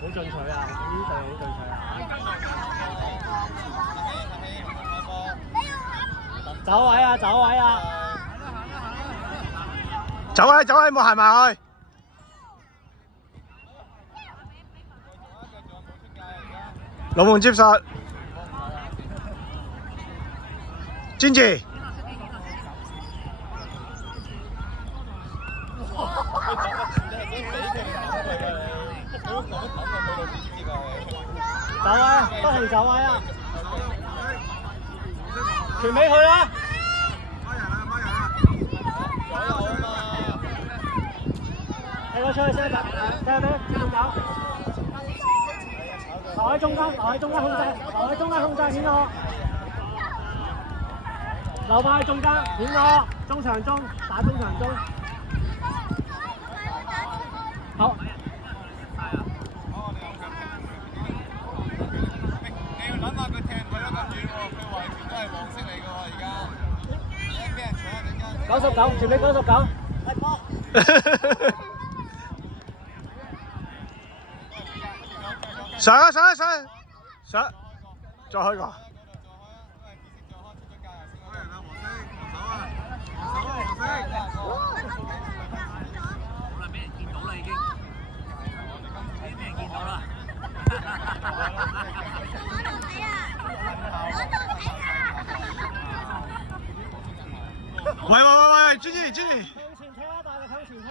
好進取啊！呢隊好進取啊！走位啊！走位啊！走位走位，冇行埋去。龍門接實，堅持。走位，不停走位啊！傳俾佢啦！踢個出去先，踢俾邊走？留喺中間，留喺中間控制，留喺中間控制顯我。留返喺中間顯我，中場中打中場中。好。99，傳俾99。上啊上啊上啊上！再開個。喂，專業。向前踢啊！大力向前踢。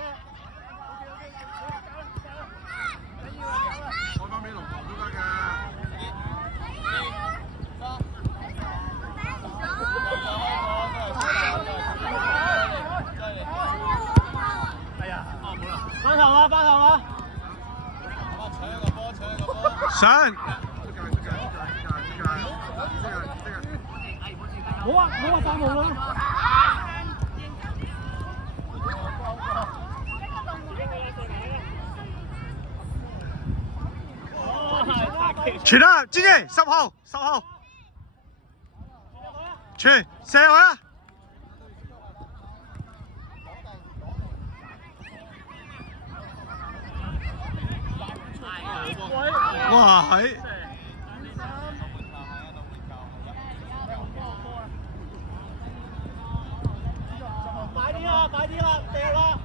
開翻俾龍頭都得㗎。係啊，翻頭啦！上。冇啊發夢啦！傳啦，堅持10號，傳射入去啊！哇係！快啲啦，射啦！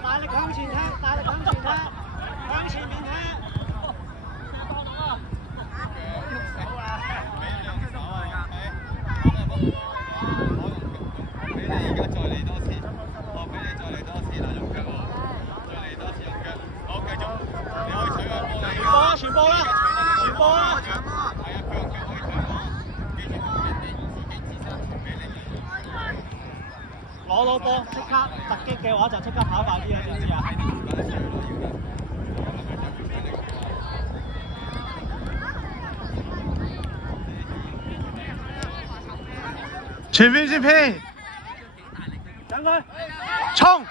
大力向前踢，向前面踢。俾你而家再嚟多次，俾你再嚟多次啦，用腳喎，再嚟多次用腳，好繼續，你可以取個波，傳波啦！係啊，佢用腳可以搶波，記住人哋自己自身傳俾你。攞到波即刻突擊嘅話就即刻跑快啲啊！知唔知啊？前面先拼，等佢衝！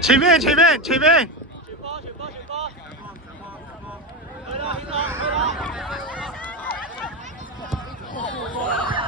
前面！傳波！去啦！